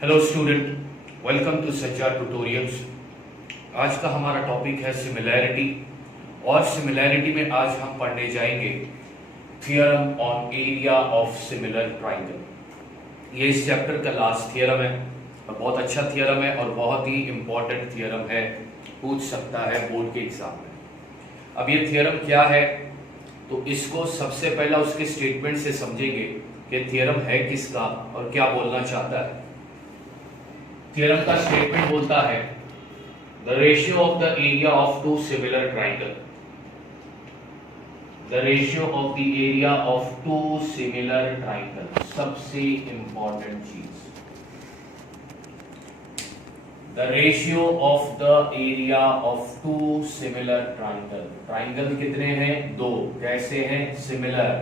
Hello student, welcome to सज्जा tutorials. आज का हमारा टॉपिक है सिमिलैरिटी और सिमिलैरिटी में आज हम पढ़ने जाएंगे theorem on area of similar triangle. ये इस चैप्टर का लास्ट थियरम है और बहुत अच्छा थियरम है और बहुत ही इंपॉर्टेंट थियरम है, पूछ सकता है बोर्ड के एग्जाम में। अब ये थियरम क्या है, तो इसको सबसे पहला उसके स्टेटमेंट से समझेंगे कि थियरम है किसका और क्या बोलना चाहता है। थियरम का स्टेटमेंट बोलता है the ratio of the area of two similar triangle, the ratio of the area of two similar triangle, सबसे इंपॉर्टेंट चीज, the ratio of the area of two similar triangle. Triangle कितने हैं? दो। कैसे हैं? सिमिलर।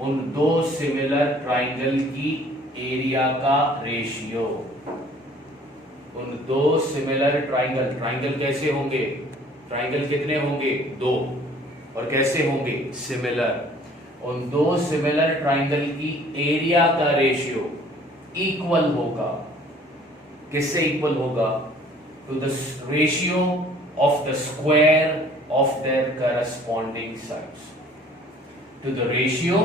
उन दो सिमिलर ट्राइंगल की एरिया का रेशियो, उन दो सिमिलर ट्राइंगल, ट्राइंगल कैसे होंगे? ट्राइंगल कितने होंगे? दो। और कैसे होंगे? सिमिलर। उन दो सिमिलर ट्राइंगल की एरिया का रेशियो इक्वल होगा। किससे इक्वल होगा? To the ratio of the square of their corresponding sides, to the ratio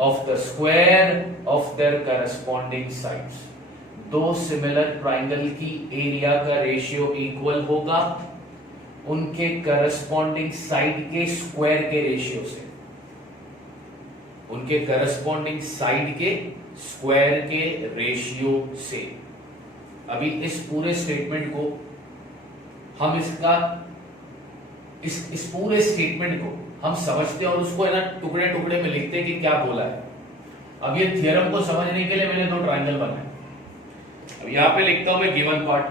of the square of their corresponding sides। दो सिमिलर ट्राइंगल की एरिया का रेशियो इक्वल होगा उनके करस्पॉन्डिंग साइड के स्क्वायर के रेशियो से, उनके करस्पॉन्डिंग साइड के स्क्वायर के रेशियो से। अभी इस पूरे स्टेटमेंट को हम इस पूरे स्टेटमेंट को हम समझते हैं और उसको है ना टुकड़े टुकड़े में लिखते हैं कि क्या बोला है। अब ये थियरम को समझने के लिए मैंने दो ट्राइंगल बनाए। अब यहां पे लिखता हूं मैं गिवन पार्ट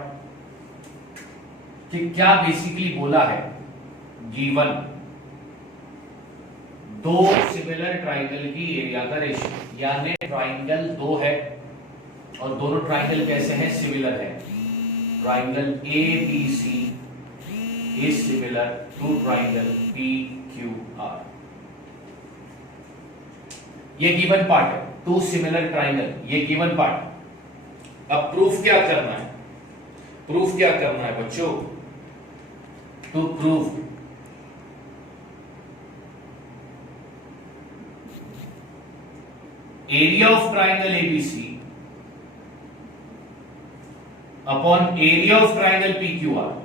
कि क्या बेसिकली बोला है। गिवन दो सिमिलर ट्राइंगल की एरिया का रेशियो, यानी ट्राइंगल दो है और दोनों ट्राइंगल कैसे हैं? सिमिलर है। Triangle A B C is similar to triangle P Q R. ये गिवन पार्ट है, टू सिमिलर ट्राइंगल, ये गिवन पार्ट। अब प्रूफ क्या करना है? प्रूफ क्या करना है बच्चों? To prove area of triangle ABC upon area of triangle P Q R,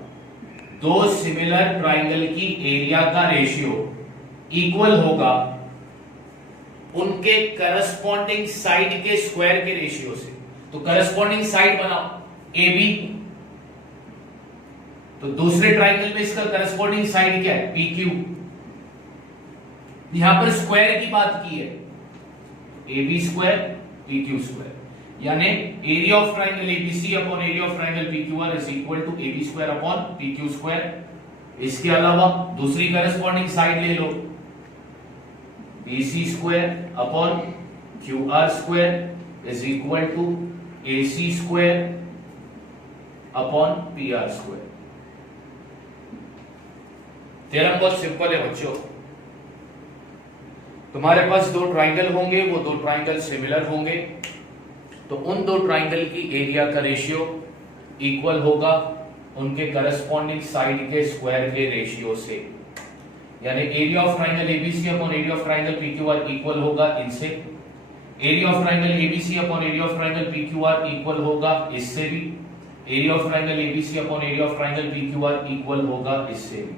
दो सिमिलर ट्राइंगल की एरिया का रेशियो इक्वल होगा उनके करस्पॉन्डिंग साइड के स्क्वायर के रेशियो से। तो करस्पॉन्डिंग साइड बनाओ ए बी, तो दूसरे ट्राइंगल में इसका करस्पॉन्डिंग साइड क्या है? P Q. यहां पर स्क्वायर की बात की है, A B square P Q square, यानी area of triangle ABC upon area of triangle PQR is equal to AB square upon PQ square. इसके अलावा दूसरी करस्पॉन्डिंग साइड ले लो, BC square upon QR square is equal to AC square upon PR square. Theorem बहुत simple है बच्चों। तुम्हारे पास दो ट्राइंगल होंगे, वो दो ट्राइंगल सिमिलर होंगे, तो उन दो ट्राइंगल की एरिया का रेशियो इक्वल होगा उनके करस्पॉन्डिंग साइड के स्क्वायर के रेशियो से। यानी area of triangle ABC upon area of triangle PQR equal होगा इनसे, area of triangle ABC upon area of triangle PQR equal होगा इससे भी, area of triangle ABC upon area of triangle PQR equal होगा इससे भी।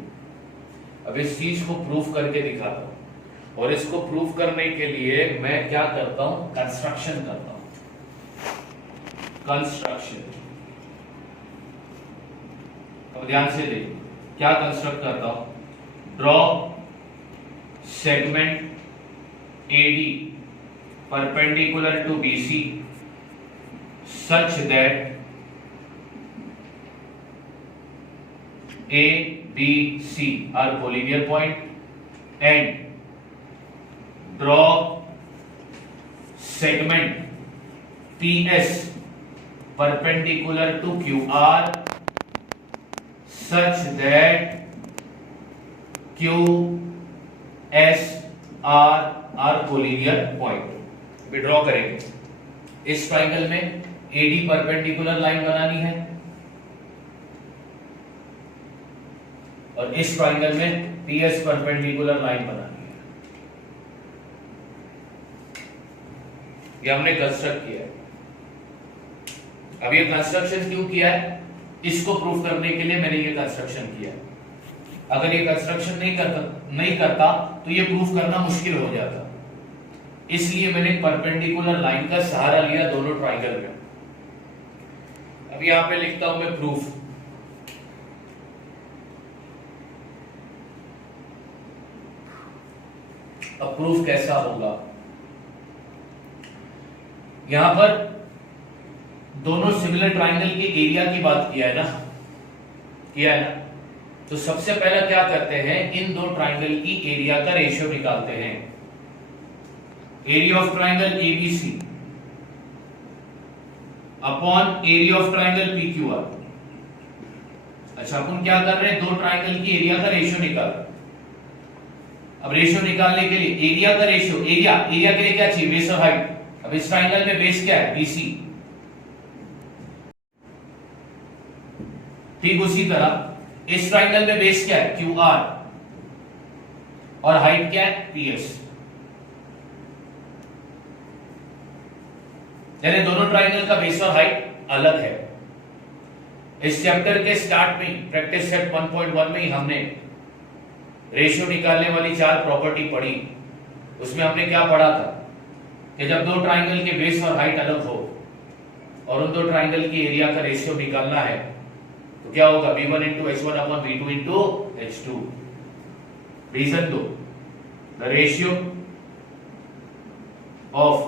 अब इस चीज को प्रूफ करके दिखाता हूं और इसको प्रूफ करने के लिए मैं क्या करता हूं? कंस्ट्रक्शन करता हूं। कंस्ट्रक्शन, अब ध्यान से देखिए क्या कंस्ट्रक्ट करता हूं। Draw segment AD perpendicular to BC such that A B C are collinear point and draw segment PS perpendicular to QR such that Q S R are collinear point। Withdraw करेंगे इस triangle में AD perpendicular line बनानी है और इस triangle में PS perpendicular line बनानी है। ये हमने कंस्ट्रक्ट किया है। अब ये कंस्ट्रक्शन क्यों किया है? इसको प्रूफ करने के लिए मैंने ये कंस्ट्रक्शन किया है। अगर ये कंस्ट्रक्शन नहीं करता तो ये प्रूफ करना मुश्किल हो जाता, इसलिए मैंने परपेंडिकुलर लाइन का सहारा लिया दोनों ट्राइंगल में। अब यहां पे लिखता हूं मैं प्रूफ। अब प्रूफ कैसा होगा? यहां पर दोनों सिमिलर ट्राइंगल के एरिया की बात किया है ना, तो सबसे पहला क्या करते हैं, इन दो ट्राइंगल की एरिया का रेशियो निकालते हैं। Area of triangle ABC upon area of triangle PQR. अच्छा, अपन क्या कर रहे हैं, दो ट्राइंगल की एरिया का रेशियो निकाल। अब रेशियो निकालने के लिए एरिया का रेशियो, एरिया के लिए क्या चाहिए, बेस और हाइट। अब इस ट्राइंगल में बेस क्या है, बीसी। ठीक उसी तरह इस ट्राइंगल में बेस क्या है, क्यू आर, और हाइट क्या है, पीएस। यानी दोनों ट्राइंगल का बेस और हाइट अलग है। इस चैप्टर के स्टार्ट में प्रैक्टिस सेट 1.1 में ही हमने रेशियो निकालने वाली 4 प्रॉपर्टी पढ़ी। उसमें हमने क्या पढ़ा था कि जब दो ट्राइंगल के बेस और हाइट अलग हो और उन दो ट्राइंगल की एरिया का रेशियो निकालना है तो क्या होगा, v1 into h1 upon v2 into h2। Reason दो, the ratio of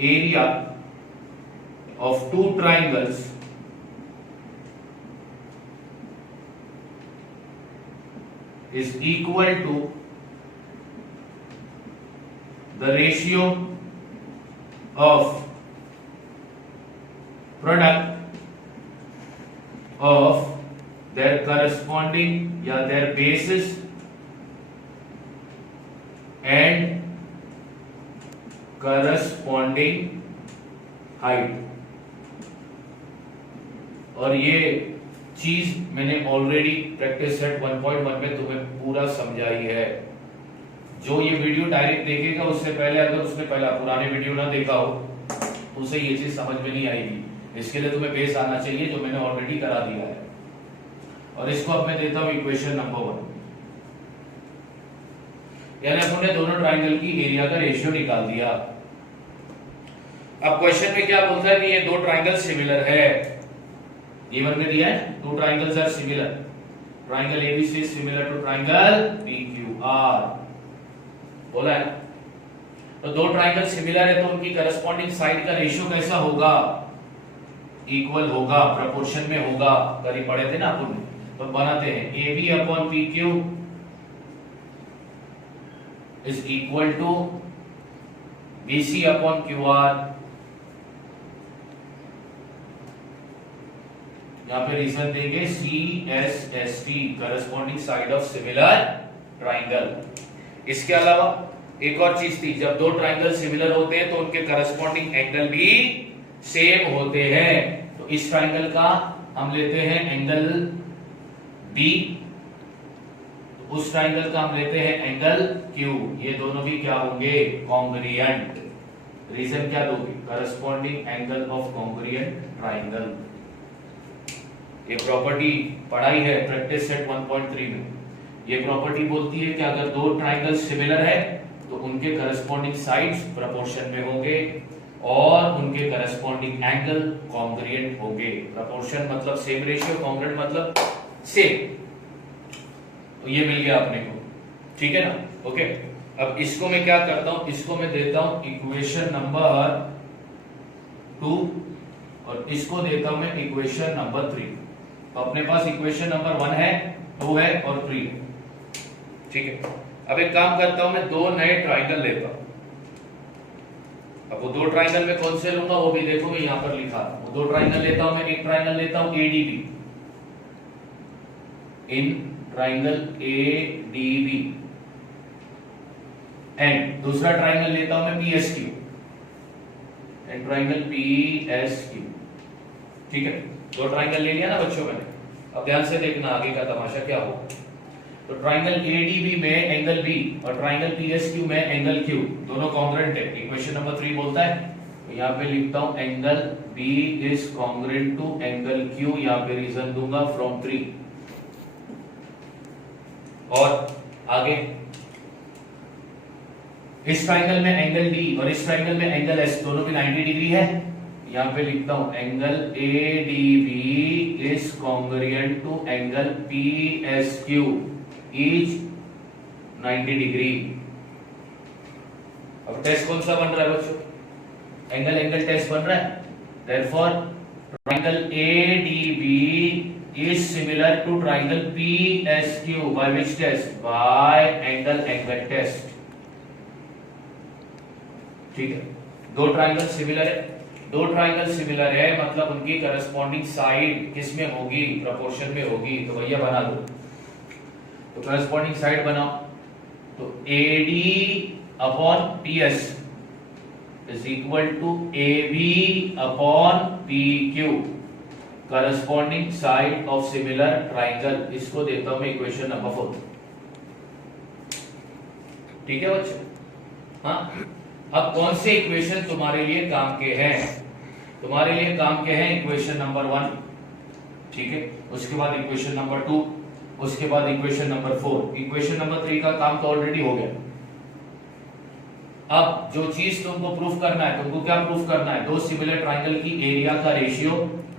area of two triangles is equal to the ratio of product of their corresponding या their bases and corresponding height। और ये चीज मैंने ऑलरेडी प्रैक्टिस सेट 1.1 में तुम्हें पूरा समझाई है। जो ये वीडियो डायरेक्ट देखेगा उससे पहले अगर उसने पहला पुराने वीडियो ना देखा हो तो उसे ये चीज समझ में नहीं आएगी। इसके लिए तुम्हें बेस आना चाहिए जो मैंने ऑलरेडी करा दिया है। और इसको अब मैं देता हूं इक्वेशन नंबर 1। यानी अपन ने दोनों ट्राइंगल की एरिया का रेशियो निकाल दिया। अब क्वेश्चन में क्या बोलता है कि ये दो ट्राइंगल सिमिलर है। गिवन में दिया है two triangles are similar, triangle ABC is similar to triangle PQR बोला है। तो दो ट्राइंगल सिमिलर है तो उनकी करस्पॉन्डिंग साइड का रेशियो कैसा होगा, इक्वल होगा, प्रोपोर्शन में होगा। करीब पढ़े थे ना अपन, तो बनाते हैं AB upon PQ is equal to BC upon QR। यहां पे रीजन देंगे CSST, corresponding side of similar triangle. इसके अलावा एक और चीज थी, जब दो ट्राइंगल सिमिलर होते हैं तो उनके करस्पॉन्डिंग एंगल भी सेम होते हैं। तो इस ट्राइंगल का हम लेते हैं एंगल B, तो उस ट्राइंगल का हम लेते हैं एंगल Q। ये दोनों भी क्या होंगे, कॉन्ग्रुएंट। रीजन क्या दोगे, corresponding angle of congruent triangle. ये प्रॉपर्टी पढ़ाई है प्रैक्टिस सेट 1.3 में। ये प्रॉपर्टी बोलती है कि अगर दो ट्राइंगल सिमिलर है तो उनके करस्पॉन्डिंग साइड्स प्रोपोर्शन में होंगे और उनके करस्पॉन्डिंग एंगल कॉन्ग्रुएंट होंगे। प्रोपोर्शन मतलब सेम रेशियो, कॉन्ग्रुएंट मतलब सेम। तो ये मिल गया अपने को, ठीक है ना। ओके, अब इसको मैं क्या करता हूं, इसको मैं देता हूं इक्वेशन नंबर 2 और इसको देता हूं मैं इक्वेशन नंबर 3। तो अपने पास इक्वेशन नंबर 1 है, 2 है और 3 है, ठीक है। अब एक काम करता हूं, मैं दो नए ट्राइंगल लेता हूं। अब वो दो ट्राइंगल में कौन से लूंगा वो भी देखो, मैं यहां पर लिखा वो दो ट्राइंगल लेता हूं। मैं एक ट्राइंगल लेता हूं ADB, in triangle ADB, and दूसरा ट्राइंगल लेता हूं मैं PSQ, and triangle P S Q. ठीक है, दो ट्राइंगल ले लिया ना बच्चों मैंने। अब ध्यान से देखना आगे का तमाशा क्या हो। तो ट्राइंगल एडीबी में एंगल बी और ट्राइंगल पीएसक्यू में एंगल क्यू दोनों कॉन्ग्रुएंट है। इक्वेशन नंबर 3 बोलता है, तो यहाँ पे लिखता हूं angle B is congruent to angle Q, यहाँ पे रीजन दूंगा फ्रॉम 3। और आगे इस ट्राइंगल में एंगल डी और इस ट्राइंगल में एंगल एस दोनों भी 90 डिग्री है। यहां पे लिखता हूं angle ADB is congruent to angle PSQ is 90 degree. अब टेस्ट कौन सा बन रहा है बच्चों? एंगल एंगल टेस्ट बन रहा है। Therefore triangle ADB is similar to triangle PSQ by which test? By angle angle test. ठीक है, दो ट्राइंगल सिमिलर है। दो ट्राइंगल सिमिलर है मतलब उनकी करस्पॉन्डिंग साइड किस में होगी? प्रोपोर्शन में होगी। तो भैया बना दो, तो करस्पॉन्डिंग साइड बनाओ। तो AD upon PS is equal to AB upon PQ, corresponding side of similar triangle. इसको देता हूं मैं इक्वेशन नंबर 4। ठीक है बच्चों? हाँ, अब कौन से इक्वेशन तुम्हारे लिए काम के हैं? तुम्हारे लिए काम के हैं इक्वेशन नंबर 1, ठीक है, उसके बाद इक्वेशन नंबर 2, उसके बाद इक्वेशन नंबर 4। इक्वेशन नंबर 3 का काम तो ऑलरेडी हो गया। अब जो चीज तुमको प्रूफ करना है, तुमको क्या प्रूफ करना है? दो सिमिलर ट्राइंगल की एरिया का रेशियो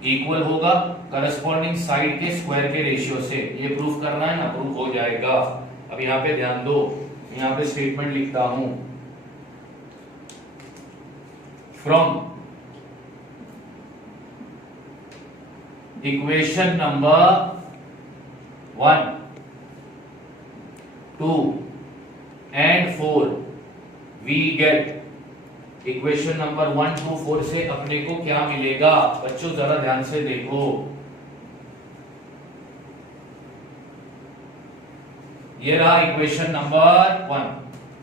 इक्वल होगा करस्पॉन्डिंग साइड के स्क्वायर के रेशियो से। ये प्रूफ करना है ना, प्रूफ हो जाएगा। अब यहाँ पे ध्यान दो, यहाँ पे स्टेटमेंट लिखता हूं, from equation number 1, 2 and 4 we get. Equation number 1, 2, 4 से अपने को क्या मिलेगा? बच्चों जरा ध्यान से देखो, ये रहा इक्वेशन नंबर 1।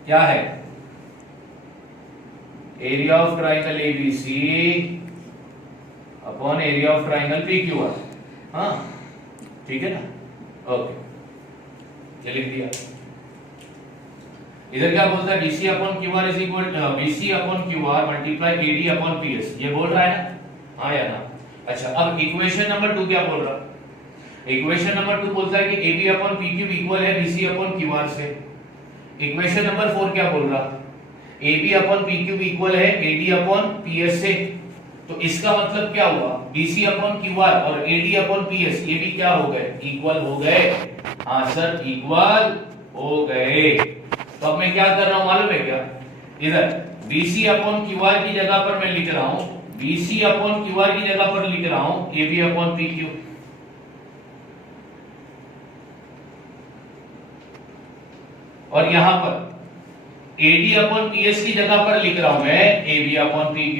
क्या है? Area of triangle ABC upon area of triangle PQR। हाँ ठीक है ना? ओके, ये लिख दिया। इधर क्या बोलता है? BC upon QR is equal BC upon QR multiply AD upon PS। ये बोल रहा है ना? हाँ या ना? अच्छा, अब इक्वेशन नंबर 2 क्या बोल रहा है? इक्वेशन नंबर 2 बोलता है कि AB अपॉन PQ इक्वल है BC अपॉन QR से। इक्वेशन नंबर 4 क्या बोल रहा है? AB अपॉन PQ इक्वल है AD अपॉन PS से। तो इसका मतलब क्या हुआ? BC अपॉन QR और AD अपॉन PS ये भी क्या हो गए? इक्वल हो गए। हाँ सर, इक्वल हो गए। तो अब मैं क्या कर रहा हूं मालूम है क्या? इधर BC अपॉन QR की जगह पर मैं लिख रहा हूं, BC अपॉन QR की जगह पर लिख रहा हूं AB अपॉन PQ। और यहां पर AD अपॉन PS की जगह पर लिख रहा हूं मैं AB अपॉन PQ।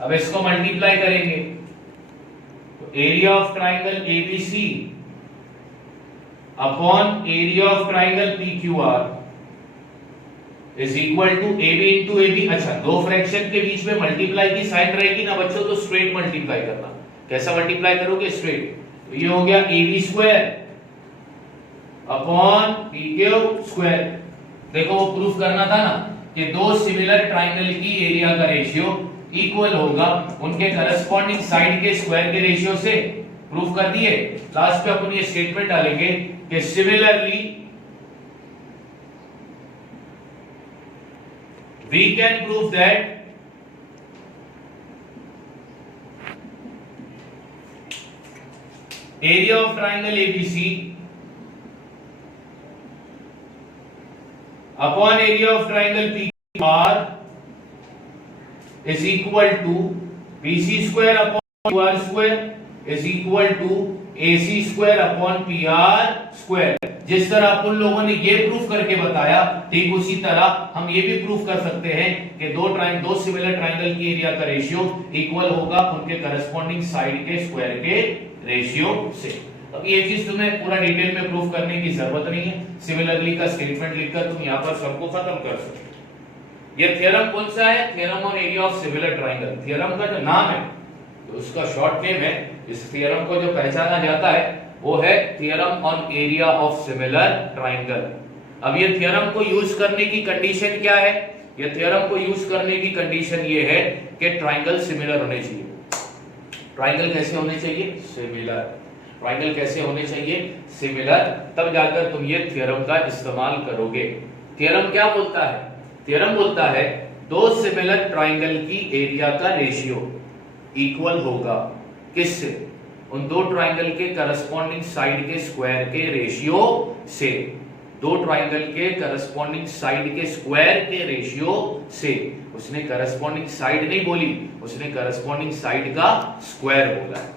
अब इसको मल्टीप्लाई करेंगे तो area of triangle ABC upon area of triangle PQR is equal to AB into AB। अच्छा, दो फ्रैक्शन के बीच में मल्टीप्लाई की साइन रहेगी ना बच्चों, तो स्ट्रेट मल्टीप्लाई करना। कैसा मल्टीप्लाई करोगे? स्ट्रेट। तो ये हो गया AB square upon PQ square. देखो वो प्रूफ करना था ना कि दो सिमिलर ट्राइंगल की एरिया का रेशियो इक्वल होगा उनके करस्पॉन्डिंग साइड के स्क्वायर के रेशियो से। प्रूफ कर दिए। लास्ट पे अपन ये स्टेटमेंट डालेंगे कि similarly we can prove that area of triangle ABC upon area of triangle PQR is equal to BC square upon QR square is equal to AC square upon PR square। जिस तरह अपन लोगों ने ये proof करके बताया, ठीक उसी तरह हम ये भी प्रूफ कर सकते हैं कि दो सिमिलर ट्राइंगल की एरिया का रेशियो इक्वल होगा उनके करस्पॉन्डिंग साइड के स्क्वायर के रेशियो से। अब ये चीज तुम्हें पूरा डिटेल में प्रूफ करने की जरूरत नहीं है, सिमिलरली का स्टेटमेंट लिखकर तुम यहाँ पर सबको खत्म कर सकते हो। ये थ्योरम कौन सा है? Theorem on area of similar triangle. Theorem का जो नाम है तो उसका शॉर्ट नेम है, इस थ्योरम को जो पहचाना जाता है वो है theorem on area of similar triangle. अब ये थ्योरम को यूज करने की कंडीशन क्या है? ये थ्योरम को यूज करने की कंडीशन ये है कि ट्राइंगल सिमिलर होने चाहिए। ट्राइंगल कैसे होने चाहिए? सिमिलर। ट्राइंगल कैसे होने चाहिए? सिमिलर। तब जाकर तुम ये थ्योरम का इस्तेमाल करोगे। थ्योरम क्या बोलता है? थ्योरम बोलता है दो सिमिलर ट्राइंगल की एरिया का रेशियो इक्वल होगा किससे? उन दो ट्राइंगल के करस्पॉन्डिंग साइड के स्क्वायर के रेशियो से। दो ट्राइंगल के करस्पॉन्डिंग साइड के स्क्वायर के रेशियो से। उसने करस्पॉन्डिंग साइड नहीं बोली, उसने करस्पॉन्डिंग साइड का स्क्वायर बोला है।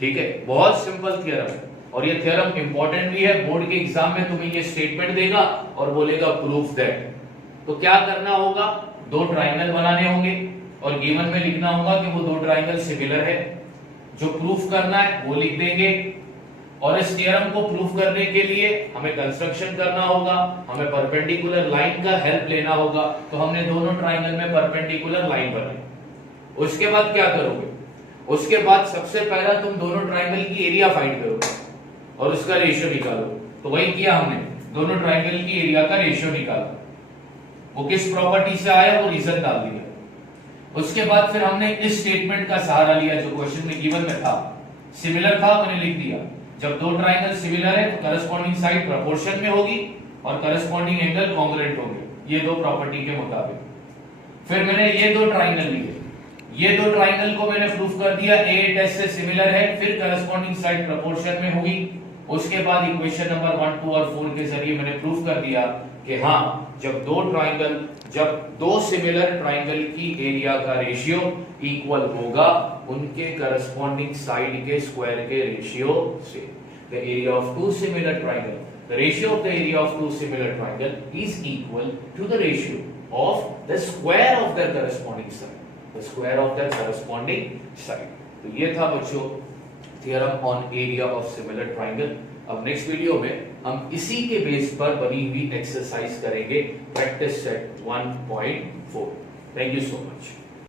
ठीक है, बहुत सिंपल थ्योरम है और ये थ्योरम इंपॉर्टेंट भी है। बोर्ड के एग्जाम में तुम्हें ये स्टेटमेंट देगा और बोलेगा प्रूफ दैट। तो क्या करना होगा? दो ट्राइंगल बनाने होंगे और गिवन में लिखना होगा कि वो दो ट्राइंगल सिमिलर है। जो प्रूफ करना है वो लिख देंगे और इस थ्योरम को प्रूफ करने के लिए हमें कंस्ट्रक्शन करना होगा, हमें परपेंडिकुलर लाइन का हेल्प लेना होगा। तो हमने दोनों ट्राइंगल में परपेंडिकुलर लाइन बनाई। उसके बाद क्या करोगे? उसके बाद सबसे पहला तुम दोनों ट्राइंगल की एरिया फाइंड करोगे और उसका रेशियो निकालो। तो वही किया हमने, दोनों ट्राइंगल की एरिया का रेशियो निकाला। वो किस प्रॉपर्टी से आया वो रीजन डाल दिया। उसके बाद फिर हमने इस स्टेटमेंट का सहारा लिया जो क्वेश्चन में गिवन में था। सिमिलर था मैंने लिख दिया, जब दो ट्राइंगल सिमिलर है तो करस्पॉन्डिंग साइड प्रोपोर्शन में होगी और करस्पॉन्डिंग एंगल कॉन्ग्रुएंट होंगे, ये दो प्रॉपर्टी के मुताबिक। फिर मैंने ये दो ट्राइंगल लिए, ये दो ट्राइंगल को मैंने प्रूफ कर दिया ए टेस्ट से सिमिलर है, फिर करस्पॉन्डिंग साइड प्रोपोर्शन में होगी। उसके बाद इक्वेशन नंबर 1, 2 और 4 के जरिए मैंने प्रूफ कर दिया कि हाँ, जब दो सिमिलर ट्राइंगल की एरिया का रेशियो इक्वल होगा उनके करस्पॉन्डिंग साइड के स्क्वायर के रेशियो से। The area of two similar triangle, the ratio of the area of two similar triangle is equal to the ratio of the square of the corresponding side, the square of the corresponding side. तो ये था बच्चों theorem on area of similar triangle. अब next video में हम इसी के base पर बनी हुई एक्सरसाइज करेंगे, practice set 1.4। Thank you so much.